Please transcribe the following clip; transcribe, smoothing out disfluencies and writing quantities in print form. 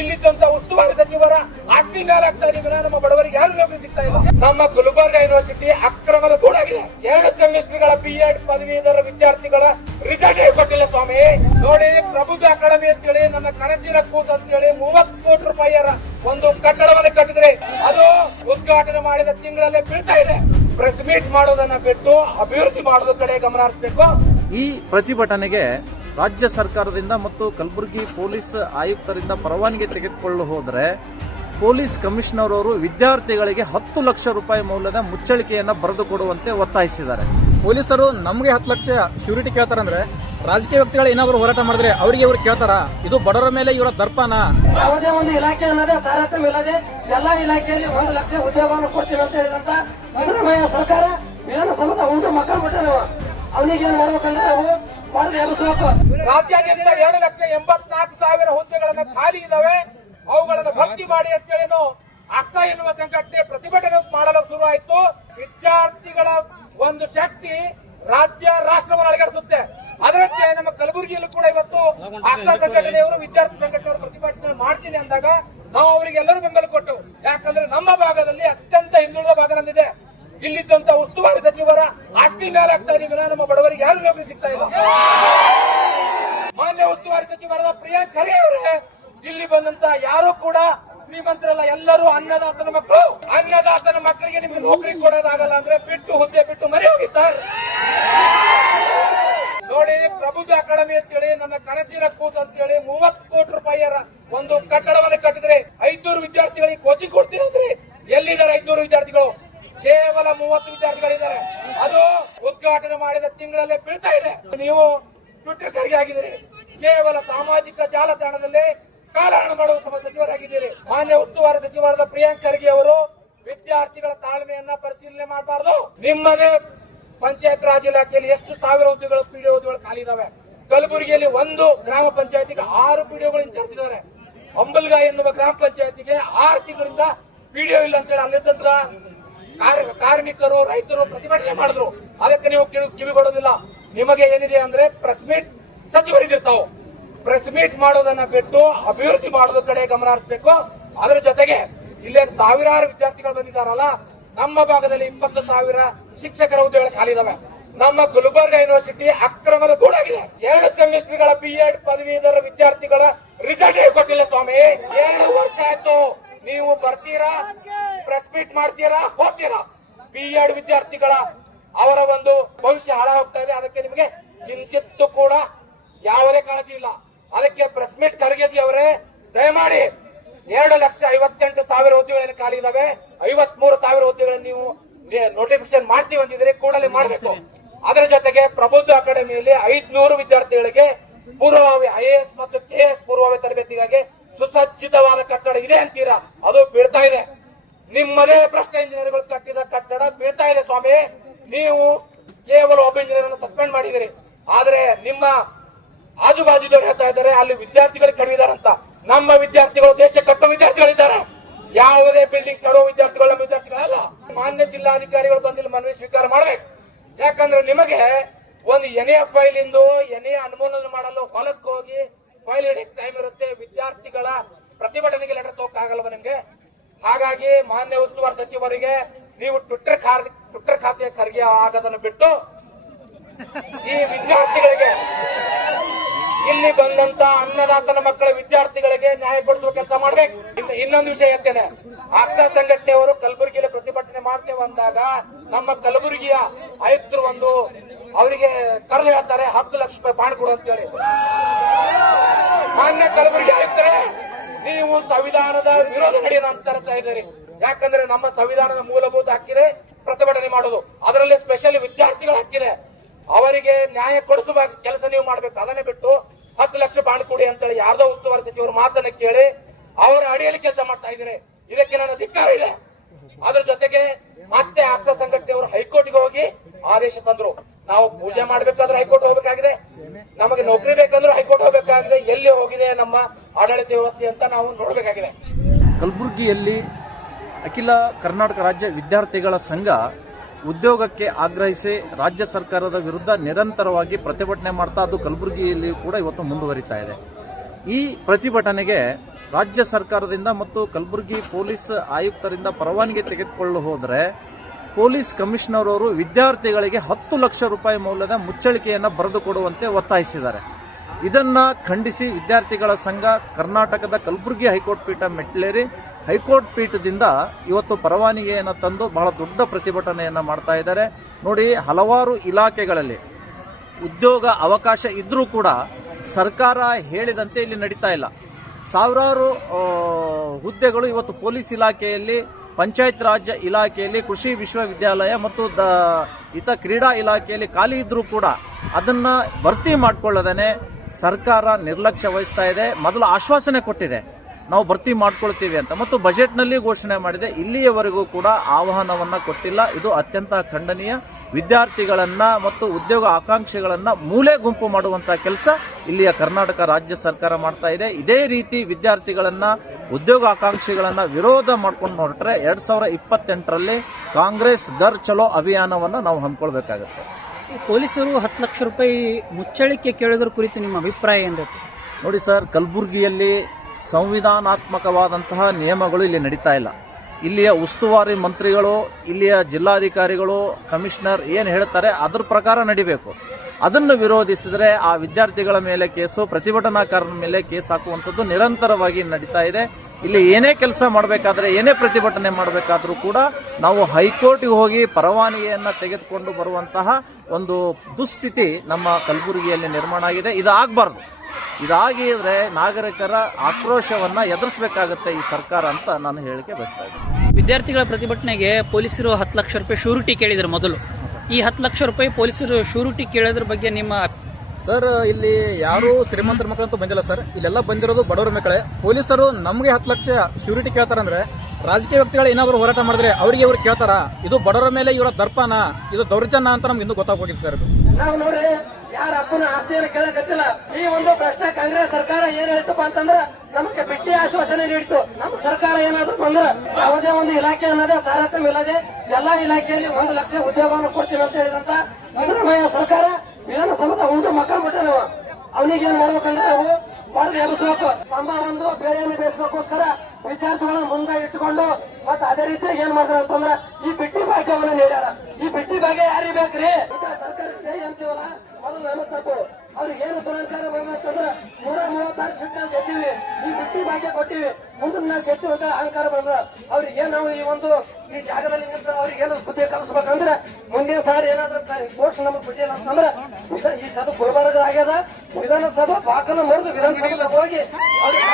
ಇಲ್ಲಿದ್ದಂತ ಉಸ್ತುವಾರಿ ಸಚಿವರ ಆಸ್ತಿ ಮೇಲಾಗ್ತಾ ಇದೆ. ನಮ್ಮ ಬಡವರಿಗೆ ಯಾರು ನೌಕರಿ ಸಿಗ್ತಾ ಇಲ್ಲ. ನಮ್ಮ ಗುಲ್ಬರ್ಗ ಯೂನಿವರ್ಸಿಟಿ ಅಕ್ರಮದ ಗೂಡಾಗಿದೆ. 2 ಸೆಮಿಸ್ಟರ್ಗಳ B.Ed ಪದವೀಧರ ವಿದ್ಯಾರ್ಥಿಗಳ ರಿಸಲ್ಟ್ ಕೊಟ್ಟಿಲ್ಲ ಸ್ವಾಮಿ. ನೋಡಿ, ಪ್ರಬುದ್ಧ ಅಕಾಡೆಮಿ ಅಂತೇಳಿ ನನ್ನ ಕನಸಿನ ಕೂಸು ಅಂತೇಳಿ 30 ಕೋಟಿ ರೂಪಾಯಿಯ ಒಂದು ಕಟ್ಟಡವನ್ನು ಕಟ್ಟಿದ್ರೆ ಅದು ಉದ್ಘಾಟನೆ ಮಾಡಿದ ತಿಂಗಳಲ್ಲೇ ಬೀಳ್ತಾ ಇದೆ. ಪ್ರೆಸ್ ಮೀಟ್ ಮಾಡೋದನ್ನ ಬಿಟ್ಟು ಅಭಿವೃದ್ಧಿ ಮಾಡೋದ್ರ ಕಡೆ ಗಮನ ಹರಿಸಬೇಕು. ಈ ಪ್ರತಿಭಟನೆಗೆ ರಾಜ್ಯ ಸರ್ಕಾರದಿಂದ ಮತ್ತು ಕಲಬುರಗಿ ಪೊಲೀಸ್ ಆಯುಕ್ತರಿಂದ ಪರವಾನಗಿ ತೆಗೆದುಕೊಳ್ಳಲು ಹೋದರೆ ಪೊಲೀಸ್ ಕಮಿಷನರ್ ಅವರು ವಿದ್ಯಾರ್ಥಿಗಳಿಗೆ 10 ಲಕ್ಷ ರೂಪಾಯಿ ಮೌಲ್ಯದ ಮುಚ್ಚಳಿಕೆಯನ್ನು ಬರೆದು ಕೊಡುವಂತೆ ಒತ್ತಾಯಿಸಿದ್ದಾರೆ. ಪೊಲೀಸರು ನಮಗೆ 10 ಲಕ್ಷ ಶ್ಯೂರಿಟಿ ಕೇಳ್ತಾರಂದ್ರೆ ರಾಜಕೀಯ ವ್ಯಕ್ತಿಗಳು ಏನಾದ್ರು ಹೋರಾಟ ಮಾಡಿದ್ರೆ ಅವರಿಗೆ ಇವ್ರು ಕೇಳ್ತಾರ? ಇದು ಬಡವರ ಮೇಲೆ ಇವರ ದರ್ಪನ. ಯಾವುದೇ ಒಂದು ಇಲಾಖೆ ಅನ್ನೋದೇ ತಾರತಮ್ಯ ಇಲ್ಲದೆ ಎಲ್ಲಾ ಇಲಾಖೆಯಲ್ಲಿ 1 ಲಕ್ಷ ಉದ್ಯೋಗವನ್ನು ಕೊಡ್ತೀವಿ ಅಂತ ಹೇಳಿದಂತ ಸಿದ್ದರಾಮಯ್ಯ ಸರ್ಕಾರ ವಿಧಾನಸಭೆದ ಒಂದು ಮಕ್ಕಳು ಬಿಟ್ಟಿರುವ ಅವನಿಗೆ ಏನ್ ಮಾಡ್ಬೇಕಂದ್ರೆ ನಾವು ಮಾಡಿದ್ರೆ ಎಬ್ಬಿಸಬೇಕು. ರಾಜ್ಯಾದ್ಯಂತ 2,84,000 ಹುದ್ದೆಗಳನ್ನು ಖಾಲಿ ಇದಾವೆ. ಅವುಗಳನ್ನು ಭರ್ತಿ ಮಾಡಿ ಅಂತೇಳಿ ಅಕ್ಸಾ ಎನ್ನುವ ಸಂಘಟನೆ ಪ್ರತಿಭಟನೆ ಮಾಡಲು ಶುರುವಾಯಿತು. ವಿದ್ಯಾರ್ಥಿಗಳ ಒಂದು ಶಕ್ತಿ ರಾಜ್ಯ ರಾಷ್ಟ್ರವನ್ನು ಅಲುಗಾಡಿಸುತ್ತೆ. ಅದರಂತೆ ನಮ್ಮ ಕಲಬುರಗಿಯಲ್ಲೂ ಕೂಡ ಇವತ್ತು ಅಕ್ಸಾ ಸಂಘಟನೆಯವರು ವಿದ್ಯಾರ್ಥಿ ಸಂಘಟನೆಯವರು ಪ್ರತಿಭಟನೆ ಮಾಡ್ತೀನಿ ಅಂದಾಗ ನಾವು ಅವರಿಗೆಲ್ಲರೂ ಬೆಂಬಲ ಕೊಟ್ಟು, ಯಾಕಂದ್ರೆ ನಮ್ಮ ಭಾಗದಲ್ಲಿ ಅತ್ಯಂತ ಹಿಂದುಳಿದ ಭಾಗ ನಂದಿದೆ. ಇಲ್ಲಿದ್ದಂತ ಉಸ್ತುವಾರಿ ಸಚಿವರ ಆಸ್ತಿ ಮೇಲಾಗ್ತಾ ಇದೆ. ನಮ್ಮ ಬಡವರಿಗೆ ಯಾರು ನೌಕರಿ ಸಿಗ್ತಾ ಇಲ್ಲ. ಮಾನ್ಯ ಉಸ್ತುವಾರಿ ಸಚಿವರಾದ ಪ್ರಿಯಾಂಕ್ ಖರ್ಗೆ ಅವರೇ, ಇಲ್ಲಿ ಬಂದಂತ ಯಾರು ಕೂಡ ಶ್ರೀಮಂತರಲ್ಲ, ಎಲ್ಲರೂ ಅನ್ನದಾತನ ಮಕ್ಕಳು. ಅನ್ನದಾತನ ಮಕ್ಕಳಿಗೆ ನಿಮ್ಗೆ ನೌಕರಿ ಕೊಡೋದಾಗಲ್ಲ ಅಂದ್ರೆ ಬಿಟ್ಟು ಹುದ್ದೆ ಬಿಟ್ಟು ಮರಿ ಹೋಗಿ ಸರ್. ನೋಡಿ, ಪ್ರಬುದ್ಧ ಅಕಾಡೆಮಿ ಅಂತೇಳಿ ನನ್ನ ಕನಸಿನ ಕೂಸು ಅಂತೇಳಿ 30 ಕೋಟಿ ರೂಪಾಯಿಯ ಒಂದು ಕಟ್ಟಡವನ್ನು ಕಟ್ಟಿದ್ರೆ 500 ವಿದ್ಯಾರ್ಥಿಗಳಿಗೆ ಕೋಚಿಂಗ್ ಕೊಡ್ತೀನಿ ಅಂದ್ರೆ ಎಲ್ಲಿದ್ದಾರೆ 500 ವಿದ್ಯಾರ್ಥಿಗಳು? ಕೇವಲ 30 ವಿದ್ಯಾರ್ಥಿಗಳಿದ್ದಾರೆ. ಅದು ಉದ್ಘಾಟನೆ ಮಾಡಿದ ತಿಂಗಳಲ್ಲೇ ಬೀಳ್ತಾ ಇದೆ. ನೀವು ಟ್ವಿಟರ್ ಖರ್ಗೆ ಆಗಿದ್ದೀರಿ. ಕೇವಲ ಸಾಮಾಜಿಕ ಜಾಲತಾಣದಲ್ಲಿ ಕಾಲಹರಣ ಮಾಡುವ ಸಚಿವರಾಗಿದ್ದೀರಿ. ಮಾನ್ಯ ಉಸ್ತುವಾರಿ ಸಚಿವರಾದ ಪ್ರಿಯಾಂಕ್ ಖರ್ಗೆ ಅವರು ವಿದ್ಯಾರ್ಥಿಗಳ ತಾಳ್ಮೆಯನ್ನ ಪರಿಶೀಲನೆ ಮಾಡಬಾರದು. ನಿಮ್ಮದೇ ಪಂಚಾಯತ್ ರಾಜ್ ಇಲಾಖೆಯಲ್ಲಿ ಎಷ್ಟು ಸಾವಿರ ಹುದ್ದೆಗಳು ಪಿಡಿಒ ಹುದ್ದೆಗಳು ಖಾಲಿ ಇದಾವೆ. ಕಲಬುರಗಿಯಲ್ಲಿ ಒಂದು ಗ್ರಾಮ ಪಂಚಾಯತಿಗೆ 6 ಪಿಡಿಒಗಳು ಇನ್ಚಾರ್ಜ್ ಇದ್ದಾರೆ. ಅಂಬಲ್ಗ ಎನ್ನುವ ಗ್ರಾಮ ಪಂಚಾಯತಿಗೆ 6 ತಿಂಗಳಿಂದ ಪಿಡಿಒ ಇಲ್ಲ ಅಂತೇಳಿ ಅಲ್ಲಿದ್ದಂತ ಕಾರ್ಮಿಕರು ರೈತರು ಪ್ರತಿಭಟನೆ ಮಾಡಿದ್ರು. ಅದಕ್ಕೆ ನೀವು ಕಿವಿಗೊಡೋದಿಲ್ಲ. ನಿಮಗೆ ಏನಿದೆ ಅಂದ್ರೆ ಪ್ರೆಸ್ ಮೀಟ್ ಸಚಿವರಿಗಿರ್ತಾವೆ. ಪ್ರೆಸ್ ಮೀಟ್ ಮಾಡೋದನ್ನ ಬಿಟ್ಟು ಅಭಿವೃದ್ಧಿ ಮಾಡೋದ್ರ ಕಡೆ ಗಮನ ಹರಿಸಬೇಕು. ಅದರ ಜೊತೆಗೆ ಇಲ್ಲೇ ಸಾವಿರಾರು ವಿದ್ಯಾರ್ಥಿಗಳು ಬಂದಿದ್ದಾರಲ್ಲ, ನಮ್ಮ ಭಾಗದಲ್ಲಿ 20,000 ಶಿಕ್ಷಕರ ಹುದ್ದೆಗಳು ಖಾಲಿ ಇದಾವೆ. ನಮ್ಮ ಗುಲ್ಬರ್ಗ ಯೂನಿವರ್ಸಿಟಿ ಅಕ್ರಮದ ಗೂಡಾಗಿದೆ. 2 ಸೆಮಿಸ್ಟರ್ಗಳ B.Ed ಪದವೀಧರ ವಿದ್ಯಾರ್ಥಿಗಳ ರಿಸಲ್ಟ್ ಕೊಟ್ಟಿಲ್ಲ ಸ್ವಾಮಿ. 2 ವರ್ಷ ಆಯ್ತು. ನೀವು ಬರ್ತೀರಾ, ಪ್ರೆಸ್ ಮೀಟ್ ಮಾಡ್ತೀರಾ, ಹೋಗ್ತೀರಾ. B.Ed ವಿದ್ಯಾರ್ಥಿಗಳ ಅವರ ಒಂದು ಭವಿಷ್ಯ ಹಾಳ ಹೋಗ್ತಾ ಇದೆ. ಅದಕ್ಕೆ ನಿಮಗೆ ಕಿಂಚಿತ್ತು ಕೂಡ ಯಾವುದೇ ಕಾಳಜಿ ಇಲ್ಲ. ಅದಕ್ಕೆ ಪ್ರೆಸ್ ಮೀಟ್ ಖರ್ಗೆಜಿ ಅವರೇ, ದಯಮಾಡಿ 2,58,000 ಹುದ್ದೆಗಳನ್ನು ಖಾಲಿ ಇದಾವೆ. 53,000 ಹುದ್ದೆಗಳನ್ನು ನೀವು ನೋಟಿಫಿಕೇಶನ್ ಮಾಡ್ತೀವಿ ಅಂತಿದ್ರೆ ಕೂಡಲೇ ಮಾಡಬೇಕು. ಅದರ ಜೊತೆಗೆ ಪ್ರಬುದ್ಧ ಅಕಾಡೆಮಿಯಲ್ಲಿ 500 ವಿದ್ಯಾರ್ಥಿಗಳಿಗೆ ಪೂರ್ವಭಾವಿ IAS ಮತ್ತು KS ಪೂರ್ವಭಾವಿ ತರಬೇತಿಗಾಗಿ ಸುಸಜ್ಜಿತವಾದ ಕಟ್ಟಡ ಇದೆ ಅಂತೀರಾ, ಅದು ಬೀಳ್ತಾ ಇದೆ. ನಿಮ್ಮದೇ ಭ್ರಷ್ಟ ಇಂಜಿನಿಯರ್ಗಳು ಕಟ್ಟಿದ ಕಟ್ಟಡ ಬೀಳ್ತಾ ಇದೆ ಸ್ವಾಮಿ. ನೀವು ಕೇವಲ ಒಬ್ಬ ಇಂಜಿನಿಯರ್ ಅನ್ನು ಸಸ್ಪೆಂಡ್ ಮಾಡಿದಿರಿ. ಆದ್ರೆ ನಿಮ್ಮ ಆಜುಬಾಜುದವರು ಹೇಳ್ತಾ ಇದ್ದಾರೆ ಅಲ್ಲಿ ವಿದ್ಯಾರ್ಥಿಗಳು ಕಡಿದಾರಂತ. ನಮ್ಮ ವಿದ್ಯಾರ್ಥಿಗಳು ದೇಶ ಕಟ್ಟುವ ವಿದ್ಯಾರ್ಥಿಗಳಿದ್ದಾರೆ. ಯಾವುದೇ ಬಿಲ್ಡಿಂಗ್ ಕಡುವ ವಿದ್ಯಾರ್ಥಿಗಳು ನಮ್ಮ ವಿದ್ಯಾರ್ಥಿಗಳಲ್ಲ. ಮಾನ್ಯ ಜಿಲ್ಲಾಧಿಕಾರಿಗಳು ಬಂದಿಲ್ಲ ಮನವಿ ಸ್ವೀಕಾರ ಮಾಡ್ಬೇಕು. ಯಾಕಂದ್ರೆ ನಿಮಗೆ ಒಂದು ಎನೆಯ ಫೈಲ್ ಇಂದು ಎನೆಯ ಅನುಮೋದನೆ ಮಾಡಲು ಹೊಲಕ್ಕೆ ಹೋಗಿ ಫೈಲ್ ಹಿಡಿಯಕ್ಕೆ ಟೈಮ್ ಇರುತ್ತೆ. ವಿದ್ಯಾರ್ಥಿಗಳ ಪ್ರತಿಭಟನೆಗೆ ಲೆಟರ್ ತಗೋಕ್ಕಾಗಲ್ವ ನಿಮ್ಗೆ? ಹಾಗಾಗಿ ಮಾನ್ಯ ಉಸ್ತುವಾರಿ ಸಚಿವರಿಗೆ ನೀವು ಟ್ವಿಟರ್ ಖಾತೆ ಖರ್ಗೆ ಆಗೋದನ್ನು ಬಿಟ್ಟು ಈ ವಿದ್ಯಾರ್ಥಿಗಳಿಗೆ, ಇಲ್ಲಿ ಬಂದಂತ ಅನ್ನದಾತನ ಮಕ್ಕಳ ವಿದ್ಯಾರ್ಥಿಗಳಿಗೆ ನ್ಯಾಯ ಕೊಡಿಸುವ ಕೆಲಸ ಮಾಡ್ಬೇಕು. ಇನ್ನೊಂದು ವಿಷಯ ಹೇಳ್ತೇನೆ. ಅಕ್ಸಾ ಸಂಘಟನೆಯವರು ಕಲಬುರಗಿಯಲ್ಲಿ ಪ್ರತಿಭಟನೆ ಮಾಡ್ತೇವೆ ಅಂದಾಗ ನಮ್ಮ ಕಲಬುರಗಿಯ ಆಯುಕ್ತರು ಅವರಿಗೆ ಕರೆದು ಹೇಳ್ತಾರೆ 10 ಲಕ್ಷ ರೂಪಾಯಿ ಬಾಂಡ್ ಕೊಡು ಅಂತೇಳಿ. ಮಾನ್ಯ ಕಲಬುರಗಿ ಆಯುಕ್ತರೇ, ನೀವು ಸಂವಿಧಾನದ ವಿರೋಧ ನಡೆಯೋಣ ಅಂತ ತರ್ತಾ ಇದ್ದೀರಿ. ಯಾಕಂದ್ರೆ ನಮ್ಮ ಸಂವಿಧಾನದ ಮೂಲಭೂತ ಹಕ್ಕಿದೆ ಪ್ರತಿಭಟನೆ ಮಾಡೋದು. ಅದರಲ್ಲಿ ಸ್ಪೆಷಲಿ ವಿದ್ಯಾರ್ಥಿಗಳ ಹಕ್ಕಿದೆ. ಅವರಿಗೆ ನ್ಯಾಯ ಕೊಡಿಸುವ ಕೆಲಸ ನೀವು ಮಾಡ್ಬೇಕು. ಅದನ್ನೇ ಬಿಟ್ಟು 10 ಲಕ್ಷ ಬಾಂಡ್ ಕೊಡಿ ಅಂತೇಳಿ ಯಾರ್ದೋ ಉಸ್ತುವಾರಿ ಸಚಿವರು ಮಾತನ್ನ ಕೇಳಿ ಅವರ ಅಡಿಯಲ್ಲಿ ಕೆಲಸ ಮಾಡ್ತಾ ಇದ್ದಾರೆ. ಇದಕ್ಕೆ ನನ್ನ ಧಿಕ್ಕಾರ ಇದೆ. ಅದ್ರ ಜೊತೆಗೆ ಮತ್ತೆ ಅಕ್ಸಾ ಸಂಘಟನೆಯವರು ಹೈಕೋರ್ಟ್ಗೆ ಹೋಗಿ ಆದೇಶ ತಂದ್ರು. ನಾವು ಪೂಜೆ ಮಾಡ್ಬೇಕಾದ್ರೆ ಹೈಕೋರ್ಟ್ ಹೋಗ್ಬೇಕಾಗಿದೆ, ನಮಗೆ ನೌಕರಿ ಬೇಕಂದ್ರೆ ಹೈಕೋರ್ಟ್ ಹೋಗ್ಬೇಕಾಗಿದೆ. ಎಲ್ಲಿ ಹೋಗಿದೆ ನಮ್ಮ ಆಡಳಿತ ವ್ಯವಸ್ಥೆ ಅಂತ ನಾವು ನೋಡ್ಬೇಕಾಗಿದೆ. ಕಲಬುರಗಿಯಲ್ಲಿ ಅಖಿಲ ಕರ್ನಾಟಕ ರಾಜ್ಯ ವಿದ್ಯಾರ್ಥಿಗಳ ಸಂಘ ಉದ್ಯೋಗಕ್ಕೆ ಆಗ್ರಹಿಸಿ ರಾಜ್ಯ ಸರ್ಕಾರದ ವಿರುದ್ಧ ನಿರಂತರವಾಗಿ ಪ್ರತಿಭಟನೆ ಮಾಡ್ತಾ ಅದು ಕಲಬುರಗಿಯಲ್ಲಿ ಕೂಡ ಇವತ್ತು ಮುಂದುವರಿತಾ ಇದೆ. ಈ ಪ್ರತಿಭಟನೆಗೆ ರಾಜ್ಯ ಸರ್ಕಾರದಿಂದ ಮತ್ತು ಕಲಬುರಗಿ ಪೊಲೀಸ್ ಆಯುಕ್ತರಿಂದ ಪರವಾನಗಿ ತೆಗೆದುಕೊಳ್ಳಲು ಹೋದರೆ ಪೊಲೀಸ್ ಕಮಿಷನರ್ ಅವರು ವಿದ್ಯಾರ್ಥಿಗಳಿಗೆ 10 ಲಕ್ಷ ರೂಪಾಯಿ ಮೌಲ್ಯದ ಮುಚ್ಚಳಿಕೆಯನ್ನು ಬರೆದುಕೊಡುವಂತೆ ಒತ್ತಾಯಿಸಿದ್ದಾರೆ. ಇದನ್ನ ಖಂಡಿಸಿ ವಿದ್ಯಾರ್ಥಿಗಳ ಸಂಘ ಕರ್ನಾಟಕದ ಕಲಬುರಗಿ ಹೈಕೋರ್ಟ್ ಪೀಠ ಮೆಟ್ಲೇರಿ ಹೈಕೋರ್ಟ್ ಪೀಠದಿಂದ ಇವತ್ತು ಪರವಾನಗಿಯನ್ನು ತಂದು ಬಹಳ ದೊಡ್ಡ ಪ್ರತಿಭಟನೆಯನ್ನು ಮಾಡ್ತಾ ಇದ್ದಾರೆ. ನೋಡಿ, ಹಲವಾರು ಇಲಾಖೆಗಳಲ್ಲಿ ಉದ್ಯೋಗ ಅವಕಾಶ ಇದ್ರೂ ಕೂಡ ಸರ್ಕಾರ ಹೇಳಿದಂತೆ ಇಲ್ಲಿ ನಡೀತಾ ಇಲ್ಲ. ಸಾವಿರಾರು ಹುದ್ದೆಗಳು ಇವತ್ತು ಪೊಲೀಸ್ ಇಲಾಖೆಯಲ್ಲಿ, ಪಂಚಾಯತ್ ರಾಜ್ ಇಲಾಖೆಯಲ್ಲಿ, ಕೃಷಿ ವಿಶ್ವವಿದ್ಯಾಲಯ ಮತ್ತು ಕ್ರೀಡಾ ಇಲಾಖೆಯಲ್ಲಿ ಖಾಲಿ ಇದ್ರೂ ಕೂಡ ಅದನ್ನ ಭರ್ತಿ ಮಾಡಿಕೊಳ್ಳದೇನೆ ಸರ್ಕಾರ ನಿರ್ಲಕ್ಷ್ಯ ವಹಿಸ್ತಾ ಇದೆ. ಮೊದಲು ಆಶ್ವಾಸನೆ ಕೊಟ್ಟಿದೆ, ನಾವು ಭರ್ತಿ ಮಾಡ್ಕೊಳ್ತೀವಿ ಅಂತ, ಮತ್ತು ಬಜೆಟ್ನಲ್ಲಿ ಘೋಷಣೆ ಮಾಡಿದೆ. ಇಲ್ಲಿಯವರೆಗೂ ಕೂಡ ಆಹ್ವಾನವನ್ನು ಕೊಟ್ಟಿಲ್ಲ. ಇದು ಅತ್ಯಂತ ಖಂಡನೀಯ. ವಿದ್ಯಾರ್ಥಿಗಳನ್ನು ಮತ್ತು ಉದ್ಯೋಗ ಆಕಾಂಕ್ಷಿಗಳನ್ನು ಮೂಲೆ ಗುಂಪು ಮಾಡುವಂಥ ಕೆಲಸ ಇಲ್ಲಿಯ ಕರ್ನಾಟಕ ರಾಜ್ಯ ಸರ್ಕಾರ ಮಾಡ್ತಾ ಇದೆ. ಇದೇ ರೀತಿ ವಿದ್ಯಾರ್ಥಿಗಳನ್ನು, ಉದ್ಯೋಗ ಆಕಾಂಕ್ಷಿಗಳನ್ನು ವಿರೋಧ ಮಾಡ್ಕೊಂಡು ಹೊರಟ್ರೆ 2028ರಲ್ಲಿ ಕಾಂಗ್ರೆಸ್ ಗರ್ ಚಲೋ ಅಭಿಯಾನವನ್ನು ನಾವು ಹಮ್ಮಿಕೊಳ್ಬೇಕಾಗುತ್ತೆ. ಪೊಲೀಸರು 10 ಲಕ್ಷ ರೂಪಾಯಿ ಮುಚ್ಚಳಿಕೆ ಕೇಳೋದ್ರ ಕುರಿತು ನಿಮ್ಮ ಅಭಿಪ್ರಾಯ ಏನು? ನೋಡಿ ಸರ್, ಕಲಬುರಗಿಯಲ್ಲಿ ಸಂವಿಧಾನಾತ್ಮಕವಾದಂತಹ ನಿಯಮಗಳು ಇಲ್ಲಿ ನಡೀತಾ ಇಲ್ಲ. ಇಲ್ಲಿಯ ಉಸ್ತುವಾರಿ ಮಂತ್ರಿಗಳು, ಇಲ್ಲಿಯ ಜಿಲ್ಲಾಧಿಕಾರಿಗಳು, ಕಮಿಷನರ್ ಏನು ಹೇಳ್ತಾರೆ ಅದರ ಪ್ರಕಾರ ನಡಿಬೇಕು. ಅದನ್ನು ವಿರೋಧಿಸಿದರೆ ಆ ವಿದ್ಯಾರ್ಥಿಗಳ ಮೇಲೆ ಕೇಸು, ಪ್ರತಿಭಟನಾಕಾರರ ಮೇಲೆ ಕೇಸ್ ಹಾಕುವಂಥದ್ದು ನಿರಂತರವಾಗಿ ನಡೀತಾ ಇದೆ. ಇಲ್ಲಿ ಏನೇ ಕೆಲಸ ಮಾಡಬೇಕಾದ್ರೆ, ಏನೇ ಪ್ರತಿಭಟನೆ ಮಾಡಬೇಕಾದ್ರೂ ಕೂಡ ನಾವು ಹೈಕೋರ್ಟ್ಗೆ ಹೋಗಿ ಪರವಾನಗಿಯನ್ನು ತೆಗೆದುಕೊಂಡು ಬರುವಂತಹ ಒಂದು ದುಸ್ಥಿತಿ ನಮ್ಮ ಕಲಬುರಗಿಯಲ್ಲಿ ನಿರ್ಮಾಣ ಆಗಿದೆ. ಇದಾಗಬಾರ್ದು. ಇದಾಗಿದ್ರೆ ನಾಗರಿಕರ ಆಕ್ರೋಶವನ್ನು ಎದುರಿಸಬೇಕಾಗುತ್ತೆ ಈ ಸರ್ಕಾರ ಅಂತ ನಾನು ಹೇಳಿಕೆ ಬಯಸ್ತಾ ಇದ್ದೀನಿ. ವಿದ್ಯಾರ್ಥಿಗಳ ಪ್ರತಿಭಟನೆಗೆ ಪೊಲೀಸರು 10 ಲಕ್ಷ ರೂಪಾಯಿ ಶ್ಯೂರಿಟಿ ಕೇಳಿದ್ರು ಮೊದಲು. ಈ 10 ಲಕ್ಷ ರೂಪಾಯಿ ಪೊಲೀಸರು ಶ್ಯೂರಿಟಿ ಕೇಳೋದ್ರ ಬಗ್ಗೆ ನಿಮ್ಮ ಸರ್, ಇಲ್ಲಿ ಯಾರು ಶ್ರೀಮಂತರ ಮಕ್ಕಳಂತೂ ಬಂದಿಲ್ಲ ಸರ್. ಇಲ್ಲೆಲ್ಲ ಬಂದಿರೋದು ಬಡವರ ಮಕ್ಕಳೇ. ಪೊಲೀಸರು ನಮಗೆ 10 ಲಕ್ಷ ಶ್ಯೂರಿಟಿ ಕೇಳ್ತಾರಂದ್ರೆ ರಾಜಕೀಯ ವ್ಯಕ್ತಿಗಳು ಏನಾದ್ರು ಹೋರಾಟ ಮಾಡಿದ್ರೆ ಅವರಿಗೆ ಇವ್ರು ಕೇಳ್ತಾರ? ಇದು ಬಡವರ ಮೇಲೆ ಇವರ ದರ್ಪನ, ಇದು ದೌರ್ಜನ್ಯ ಅಂತ ನಮ್ಗೆ ಇನ್ನೂ ಗೊತ್ತಾಗೋಗಿಲ್ಲ ಸರ್. ನಾವು ನೋಡ್ರಿ ಯಾರ ಅಪ್ಪನ ಆಸ್ತಿಯನ್ನು ಕೇಳಕತ್ತಿಲ್ಲ. ಈ ಒಂದು ಪ್ರಶ್ನೆ ಕಾಂಗ್ರೆಸ್ ಸರ್ಕಾರ ಏನ್ ಹೇಳ್ತಪ್ಪ ಅಂತಂದ್ರ ನಮಗೆ ಬಿಟ್ಟಿ ಆಶ್ವಾಸನೆ ನೀಡಿತು. ನಮ್ಮ ಸರ್ಕಾರ ಏನಾದ್ರು ಬಂದ್ರ ಯಾವುದೇ ಒಂದು ಇಲಾಖೆ ಅನ್ನೋದೇ ತಾರತಮ್ಯ ಇಲ್ಲದೆ ಎಲ್ಲಾ ಇಲಾಖೆಯಲ್ಲಿ 1 ಲಕ್ಷ ಉದ್ಯೋಗವನ್ನು ಕೊಡ್ತೀವಿ ಅಂತ ಹೇಳಿದಂತ ಸಿದ್ದರಾಮಯ್ಯ ಸರ್ಕಾರ ವಿಧಾನಸಭೆದ ಒಂದು ಮಕ್ಕಳು ಬಿಟ್ಟೆ ನಾವು ಅವನಿಗೆ ಏನ್ ಮಾಡ್ಬೇಕಂದ್ರೆ ನಾವು ಹೊಡೆದು ಎಬ್ಬಿಸ್ಬೇಕು. ತಮ್ಮ ಒಂದು ಬೆಳೆಯನ್ನು ಬೇಯಿಸೋಕೋಸ್ಕರ ವಿದ್ಯಾರ್ಥಿಗಳನ್ನು ಮುಂದೆ ಇಟ್ಟುಕೊಂಡು ಮತ್ತೆ ಅದೇ ರೀತಿ ಏನ್ ಮಾಡ್ತಾರ ಅಂತಂದ್ರ ಈ ಬಿಟ್ಟಿ ಭಾಗ್ಯವನ್ನು ನೀಡ್ಯಾರ. ಈ ಬಿಟ್ಟಿ ಭಾಗ್ಯ ಯಾರಿಗೆ ಬೇಕ್ರಿ? ಸರ್ಕಾರ ಜೈ ಅಂತೀವಲ್ಲ, ಮೊದಲು ನಮ್ಮ ತಪ್ಪು. ಅವ್ರಿಗೆ ಏನು ದುರಂಕಾರ ಬಂದಂತಂದ್ರ 136 ಸೀಟ್ ಗೆದ್ದೀವಿ, ಈ ಬಿಟ್ಟಿ ಭಾಗ್ಯ ಕೊಟ್ಟಿವಿ, ಮುಂದೆ ನಾವು ಗೆದ್ದು ಅಂತ ಅಹಂಕಾರ ಬಂದ ಅವ್ರಿಗೆ ನಾವು ಈ ಜಾಗದಲ್ಲಿ ಅವ್ರಿಗೆ ಏನು ಬುದ್ಧಿ ಕಲಿಸ್ಬೇಕಂದ್ರೆ ಮುಂದಿನ ಸಾರಿ ಏನಾದ್ರೂ ಕೋರ್ಸ್ ನಮಗೆ ಬಿಟ್ಟಿಲ್ಲ ಅಂತಂದ್ರೆ ಈ ಸದು ಗುಲ್ಬರ್ಗ ಆಗ್ಯದ. ವಿಧಾನಸಭಾ ಬಾಕಲು ಮುರಿದು ವಿಧಾನಸಭೆಗೆ ಹೋಗಿ ಹೋರಾಟ